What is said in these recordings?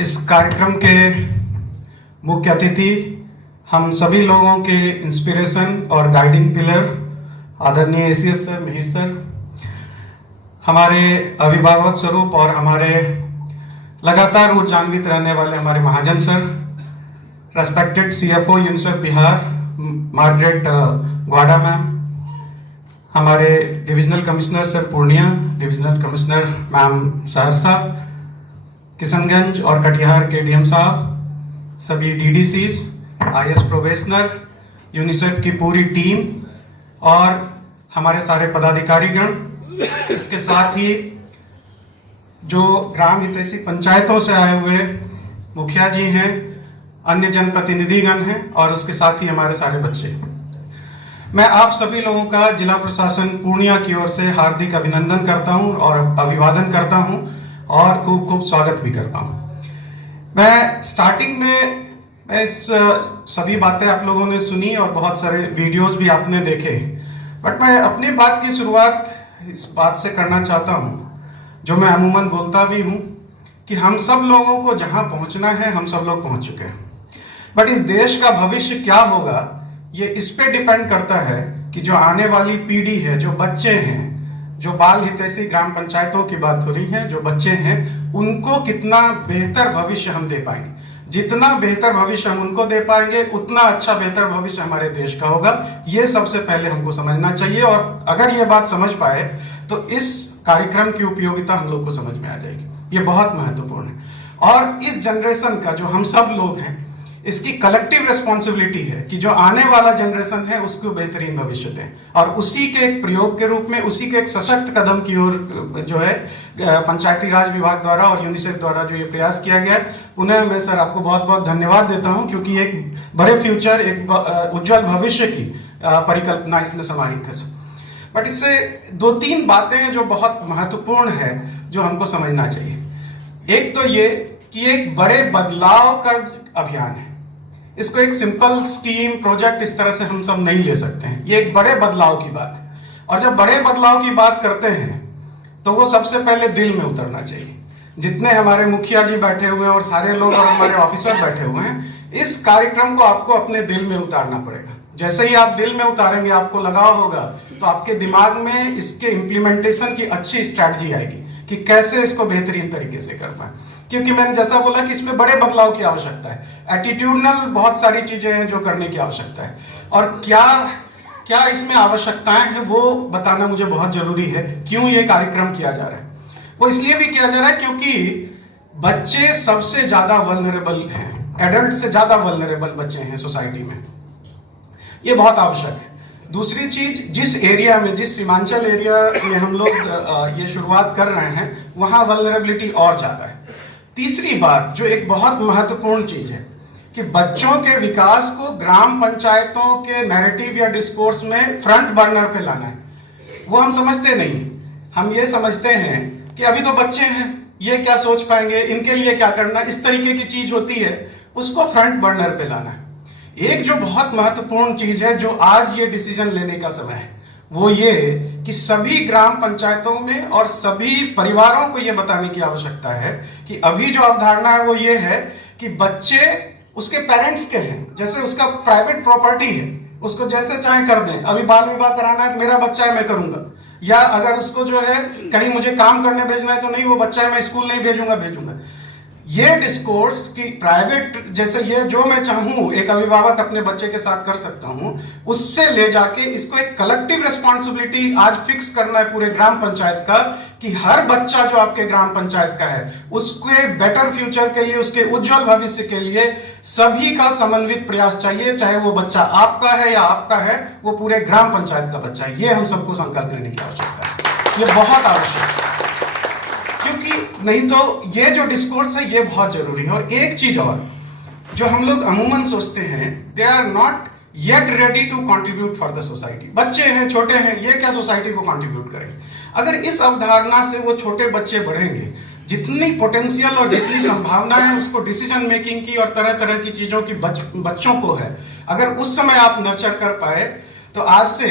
इस कार्यक्रम के मुख्य अतिथि हम सभी लोगों के इंस्पिरेशन और गाइडिंग पिलर आदरणीय एसीएस सर, मिहिर सर, हमारे अभिभावक स्वरूप और हमारे लगातार ऊर्जान्वित रहने वाले हमारे Mahajan sir, respected CFO UNICEF Bihar Margaret Gwada ma'am, हमारे divisional commissioner sir Purnia, divisional commissioner ma'am Saharsa, Kishanganj और कटिहार के डीएम साहब, सभी डीडीसीज, आईएएस प्रोबेशनर, यूनिसेफ की पूरी टीम और हमारे सारे पदाधिकारीगण, इसके साथ ही जो ग्राम हितैषी पंचायतों से आए हुए मुखिया जी हैं, अन्य जनप्रतिनिधिगण हैं और उसके साथ ही हमारे सारे बच्चे। मैं आप सभी लोगों का जिला प्रशासन पूर्णिया की ओर से हार्दिक अभिनंदन करता हूं और अभिवादन करता हूं और खूब खूब स्वागत भी करता हूं। मैं स्टार्टिंग में इस सभी बातें आप लोगों ने सुनी और बहुत सारे वीडियोस भी आपने देखे, बट मैं अपनी बात की शुरुआत इस बात से करना चाहता हूं, जो मैं अमूमन बोलता भी हूं, कि हम सब लोगों को जहां पहुंचना है हम सब लोग पहुंच चुके हैं, बट इस देश का भविष्य क्या होगा ये इस पे डिपेंड करता है कि जो आने वाली पीढ़ी है, जो बच्चे हैं, जो बाल हितैषी ग्राम पंचायतों की बात हो रही है, जो बच्चे हैं उनको कितना बेहतर भविष्य हम दे पाएंगे। जितना बेहतर भविष्य हम उनको दे पाएंगे उतना अच्छा बेहतर भविष्य हमारे देश का होगा। ये सबसे पहले हमको समझना चाहिए और अगर ये बात समझ पाए तो इस कार्यक्रम की उपयोगिता हम लोग को समझ में आ जाएगी। ये बहुत महत्वपूर्ण है और इस जनरेशन का जो हम सब लोग हैं, इसकी कलेक्टिव रिस्पॉन्सिबिलिटी है कि जो आने वाला जनरेशन है उसको बेहतरीन भविष्य दें और उसी के एक प्रयोग के रूप में, उसी के एक सशक्त कदम की ओर जो है पंचायती राज विभाग द्वारा और यूनिसेफ द्वारा जो ये प्रयास किया गया है, पुनः मैं सर आपको बहुत बहुत धन्यवाद देता हूं, क्योंकि एक बड़े फ्यूचर, एक उज्जवल भविष्य की परिकल्पना इसमें समाहित है। बट इससे दो तीन बातें हैं जो बहुत महत्वपूर्ण है, जो हमको समझना चाहिए। एक तो ये कि एक बड़े बदलाव का अभियान है, इसको एक सिंपल स्कीम प्रोजेक्ट इस तरह से हम सब नहीं ले सकते हैं। ये एक बड़े बदलाव की बात है और जब बड़े बदलाव की बात करते हैं तो वो सबसे पहले दिल में उतरना चाहिए। जितने हमारे मुखिया जी बैठे हुए हैं और सारे लोग और हमारे ऑफिसर बैठे हुए हैं, इस कार्यक्रम को आपको अपने दिल में उतारना पड़ेगा। जैसे ही आप दिल में उतारेंगे, आपको लगाव होगा, तो आपके दिमाग में इसके इम्प्लीमेंटेशन की अच्छी स्ट्रैटेजी आएगी कि कैसे इसको बेहतरीन तरीके से कर पाए। क्योंकि मैंने जैसा बोला कि इसमें बड़े बदलाव की आवश्यकता है, एटीट्यूडनल बहुत सारी चीजें हैं जो करने की आवश्यकता है और क्या क्या इसमें आवश्यकताएं हैं वो बताना मुझे बहुत जरूरी है। क्यों ये कार्यक्रम किया जा रहा है? वो इसलिए भी किया जा रहा है क्योंकि बच्चे सबसे ज्यादा वल्नरेबल हैं, एडल्ट से ज्यादा वल्नरेबल बच्चे हैं सोसाइटी में। ये बहुत आवश्यक है। दूसरी चीज, जिस एरिया में, जिस सीमांचल एरिया में हम लोग ये शुरुआत कर रहे हैं, वहां वल्नरेबिलिटी और ज्यादा है। तीसरी बात जो एक बहुत महत्वपूर्ण चीज है कि बच्चों के विकास को ग्राम पंचायतों के नैरेटिव या डिस्कोर्स में फ्रंट बर्नर पे लाना है। वो हम समझते नहीं। हम ये समझते हैं कि अभी तो बच्चे हैं, ये क्या सोच पाएंगे, इनके लिए क्या करना, इस तरीके की चीज होती है, उसको फ्रंट बर्नर पे लाना है। एक जो बहुत महत्वपूर्ण चीज है, जो आज ये डिसीजन लेने का समय है, वो ये कि सभी ग्राम पंचायतों में और सभी परिवारों को ये बताने की आवश्यकता है कि अभी जो अवधारणा है वो ये है कि बच्चे उसके पेरेंट्स के हैं, जैसे उसका प्राइवेट प्रॉपर्टी है, उसको जैसे चाहे कर दें। अभी बाल विवाह कराना है, मेरा बच्चा है, मैं करूंगा, या अगर उसको जो है कहीं मुझे काम करने भेजना है तो नहीं, वो बच्चा है, मैं स्कूल नहीं भेजूंगा। ये डिस्कोर्स की प्राइवेट, जैसे ये जो मैं चाहूं एक अभिभावक अपने बच्चे के साथ कर सकता हूं, उससे ले जाके इसको एक कलेक्टिव रिस्पॉन्सिबिलिटी आज फिक्स करना है पूरे ग्राम पंचायत का कि हर बच्चा जो आपके ग्राम पंचायत का है, उसके बेटर फ्यूचर के लिए, उसके उज्जवल भविष्य के लिए सभी का समन्वित प्रयास चाहिए। चाहे वो बच्चा आपका है या आपका है, वो पूरे ग्राम पंचायत का बच्चा है। ये हम सबको संकल्प लेने की आवश्यकता है, ये बहुत आवश्यक है, क्योंकि नहीं तो ये जो डिस्कोर्स है ये बहुत जरूरी है। और एक चीज और जो हम लोग अमूमन सोचते हैं, they are not yet ready to contribute for the society. बच्चे हैं, छोटे हैं, ये क्या सोसाइटी को कंट्रीब्यूट करेंगे? अगर इस अवधारणा से वो छोटे बच्चे बढ़ेंगे, जितनी पोटेंशियल और जितनी संभावना है उसको डिसीजन मेकिंग की और तरह तरह की चीजों की बच्चों को है, अगर उस समय आप नर्चर कर पाए तो आज से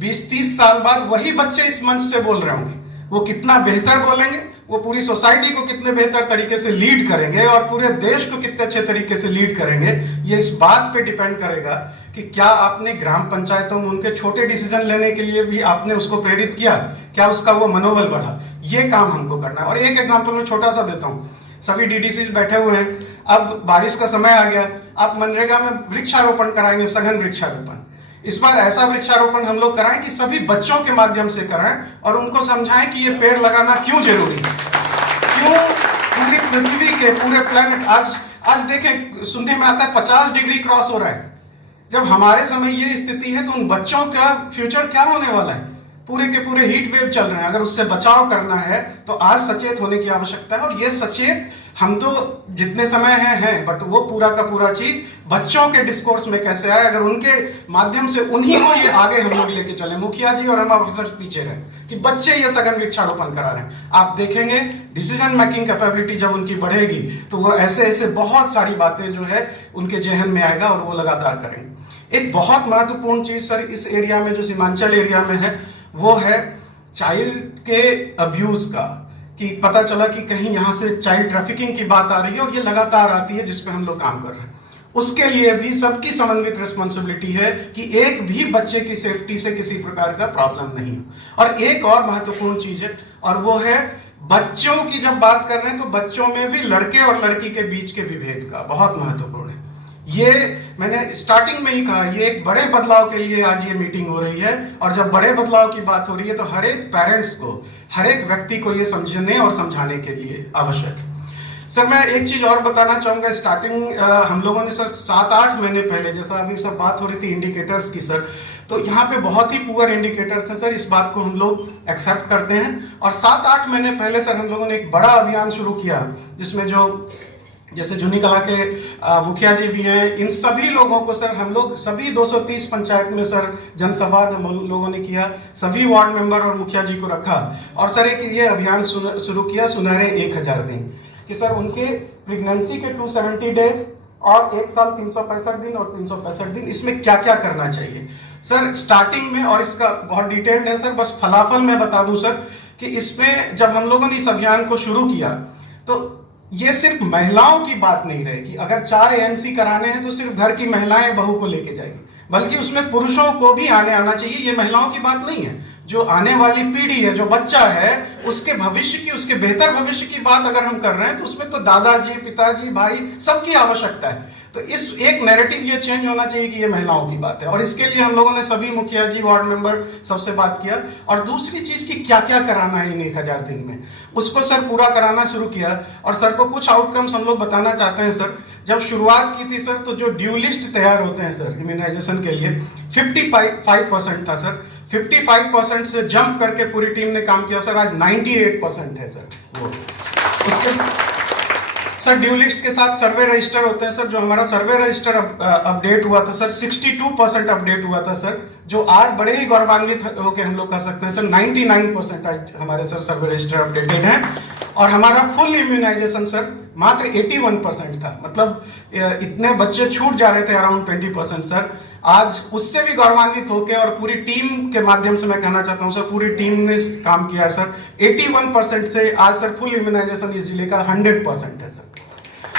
20-30 साल बाद वही बच्चे इस मंच से बोल रहे होंगे। वो कितना बेहतर बोलेंगे, वो पूरी सोसाइटी को कितने बेहतर तरीके से लीड करेंगे और पूरे देश को कितने अच्छे तरीके से लीड करेंगे, ये इस बात पे डिपेंड करेगा कि क्या आपने ग्राम पंचायतों में उनके छोटे डिसीजन लेने के लिए भी आपने उसको प्रेरित किया, क्या उसका वो मनोबल बढ़ा, ये काम हमको करना है। और एक एग्जाम्पल मैं छोटा सा देता हूँ, सभी डीडीसी बैठे हुए हैं, अब बारिश का समय आ गया, आप मनरेगा में वृक्षारोपण कराएंगे, सघन वृक्षारोपण। इस बार ऐसा वृक्षारोपण हम लोग कराएं कि सभी बच्चों के माध्यम से कराएं और उनको समझाएं कि ये पेड़ लगाना क्यों जरूरी है, क्यों पूरी पृथ्वी के पूरे प्लेनेट आज देखें सुनने में आता है 50 डिग्री क्रॉस हो रहा है। जब हमारे समय ये स्थिति है तो उन बच्चों का फ्यूचर क्या होने वाला है, पूरे के पूरे हीट वेव चल रहे हैं। अगर उससे बचाव करना है तो आज सचेत होने की आवश्यकता है। और ये सचेत हम तो जितने समय हैं बट वो पूरा का पूरा चीज बच्चों के डिस्कोर्स में कैसे आए, अगर उनके माध्यम से उन्हीं को ये आगे हम लोग लेके चले, मुखिया जी और हम ऑफिसर्स पीछे रहे कि बच्चे ये सघन वृक्षारोपण करा रहे हैं। आप देखेंगे डिसीजन मेकिंग कैपेबिलिटी जब उनकी बढ़ेगी तो वो ऐसे ऐसे बहुत सारी बातें जो है उनके जहन में आएगा और वो लगातार करेंगे। एक बहुत महत्वपूर्ण चीज सर इस एरिया में जो सीमांचल एरिया में है वो है चाइल्ड के अब्यूज का, कि पता चला कि कहीं यहां से चाइल्ड ट्रैफिकिंग की बात आ रही है और ये लगातार आती है जिस पे हम लोग काम कर रहे हैं। उसके लिए भी सबकी समन्वित रिस्पॉन्सिबिलिटी है कि एक भी बच्चे की सेफ्टी से किसी प्रकार का प्रॉब्लम नहीं हो। और एक और महत्वपूर्ण चीज है और वो है बच्चों की जब बात कर रहे हैं तो बच्चों में भी लड़के और लड़की के बीच के विभेद का बहुत महत्वपूर्ण है। ये मैंने स्टार्टिंग में ही कहा, ये एक बड़े बदलाव के लिए आज ये मीटिंग हो रही है। और जब बड़े बदलाव की बात हो रही है तो हर एक पेरेंट्स को, हर एक व्यक्ति को ये समझने और समझाने के लिए आवश्यक है। सर मैं एक चीज और बताना चाहूंगा, स्टार्टिंग हम लोगों ने सर 7-8 महीने पहले, जैसा अभी सब बात हो रही थी इंडिकेटर्स की सर, तो यहाँ पे बहुत ही पुअर इंडिकेटर्स हैं सर, इस बात को हम लोग एक्सेप्ट करते हैं। और 7-8 महीने पहले सर हम लोगों ने एक बड़ा अभियान शुरू किया जिसमें जो जैसे जुनी कला के मुखिया जी भी हैं, इन सभी लोगों को सर हम लोग सभी 230 पंचायत में सर जनसभा हम लोगों ने किया, सभी वार्ड मेंबर और मुखिया जी को रखा और सर एक ये अभियान शुरू किया सुनहरे 1000 दिन, कि सर उनके प्रेगनेंसी के 270 डेज और 1 साल 365 दिन और 365 दिन इसमें क्या क्या करना चाहिए। सर स्टार्टिंग में, और इसका बहुत डिटेल्ड है सर, बस फलाफल में बता दूं सर कि इसमें जब हम लोगों ने इस अभियान को शुरू किया तो ये सिर्फ महिलाओं की बात नहीं रहेगी, अगर 4 ANC कराने हैं तो सिर्फ घर की महिलाएं बहू को लेके जाएगी, बल्कि उसमें पुरुषों को भी आना चाहिए। ये महिलाओं की बात नहीं है, जो आने वाली पीढ़ी है, जो बच्चा है, उसके भविष्य की, उसके बेहतर भविष्य की बात अगर हम कर रहे हैं तो उसमें तो दादाजी, पिताजी, भाई सबकी आवश्यकता है। तो इस एक नैरेटिव ये चेंज होना चाहिए कि ये महिलाओं की बात है। और इसके लिए हम लोगों ने सभी मुखिया जी, वार्ड मेंबर सबसे बात किया। और दूसरी चीज की क्या क्या कराना है इन 1000 दिन में, उसको सर पूरा कराना शुरू किया। और सर को कुछ आउटकम्स हम लोग बताना चाहते हैं सर। जब शुरुआत की थी सर तो जो ड्यू लिस्ट तैयार होते हैं सर इम्यूनाइजेशन के लिए 55% था सर, 55% से जंप करके पूरी टीम ने काम किया सर, आज 98% है सर वो। उसके सर ड्यू लिस्ट के साथ सर्वे रजिस्टर होते हैं सर, जो हमारा सर्वे रजिस्टर अपडेट हुआ था सर 62% अपडेट हुआ था सर, जो आज बड़े ही गौरवान्वित होकर हम लोग कह सकते हैं सर 99% आज हमारे सर सर्वे रजिस्टर अपडेटेड हैं। और हमारा फुल इम्यूनाइजेशन सर मात्र 81% था, मतलब इतने बच्चे छूट जा रहे थे अराउंड 20% सर। आज उससे भी गौरवान्वित होकर और पूरी टीम के माध्यम से मैं कहना चाहता हूं सर, पूरी टीम ने काम किया है सर। 81% से आज सर फुल इम्यूनाइजेशन इस जिले का 100% है सर।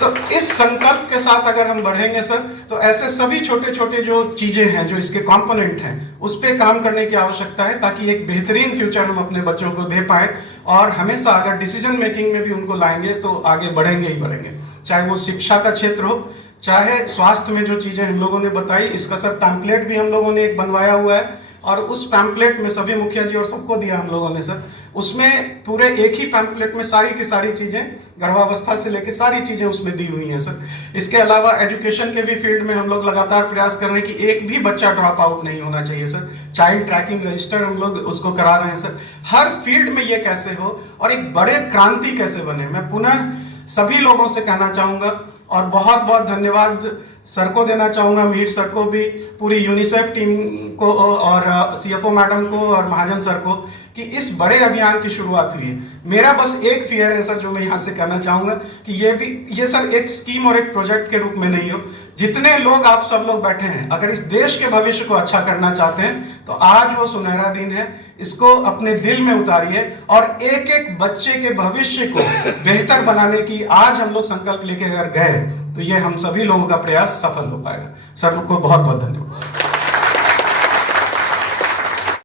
तो इस संकल्प के साथ अगर हम बढ़ेंगे सर तो ऐसे सभी छोटे छोटे जो चीजें हैं, जो इसके कंपोनेंट हैं, उस पर काम करने की आवश्यकता है ताकि एक बेहतरीन फ्यूचर हम अपने बच्चों को दे पाए। और हमेशा अगर डिसीजन मेकिंग में भी उनको लाएंगे तो आगे बढ़ेंगे ही बढ़ेंगे, चाहे वो शिक्षा का क्षेत्र हो, चाहे स्वास्थ्य में जो चीजें हम लोगों ने बताई। इसका सर पैम्पलेट भी हम लोगों ने एक बनवाया हुआ है और उस पैम्पलेट में सभी मुखिया जी और सबको दिया हम लोगों ने सर। उसमें पूरे एक ही पैम्पलेट में सारी की सारी चीजें, गर्भावस्था से लेकर सारी चीजें उसमें दी हुई हैं सर। इसके अलावा एजुकेशन के भी फील्ड में हम लोग लगातार प्रयास कर रहे हैं कि एक भी बच्चा ड्रॉप आउट नहीं होना चाहिए सर। चाइल्ड ट्रैकिंग रजिस्टर हम लोग उसको करा रहे हैं सर। हर फील्ड में ये कैसे हो और एक बड़े क्रांति कैसे बने, मैं पुनः सभी लोगों से कहना चाहूंगा। और बहुत बहुत धन्यवाद सर को देना चाहूंगा, मीर सर को भी, पूरी यूनिसेफ टीम को और CFO मैडम को और महाजन सर को, कि इस बड़े अभियान की शुरुआत हुई है। मेरा बस एक फियर है सर जो मैं यहाँ से कहना चाहूंगा कि ये सर एक स्कीम और एक प्रोजेक्ट के रूप में नहीं हो। जितने लोग आप सब लोग बैठे हैं, अगर इस देश के भविष्य को अच्छा करना चाहते हैं तो आज वो सुनहरा दिन है, इसको अपने दिल में उतारिए और एक एक बच्चे के भविष्य को बेहतर बनाने की आज हम लोग संकल्प लेके अगर गए तो ये हम सभी लोगों का प्रयास सफल हो पाएगा। सर को बहुत बहुत धन्यवाद।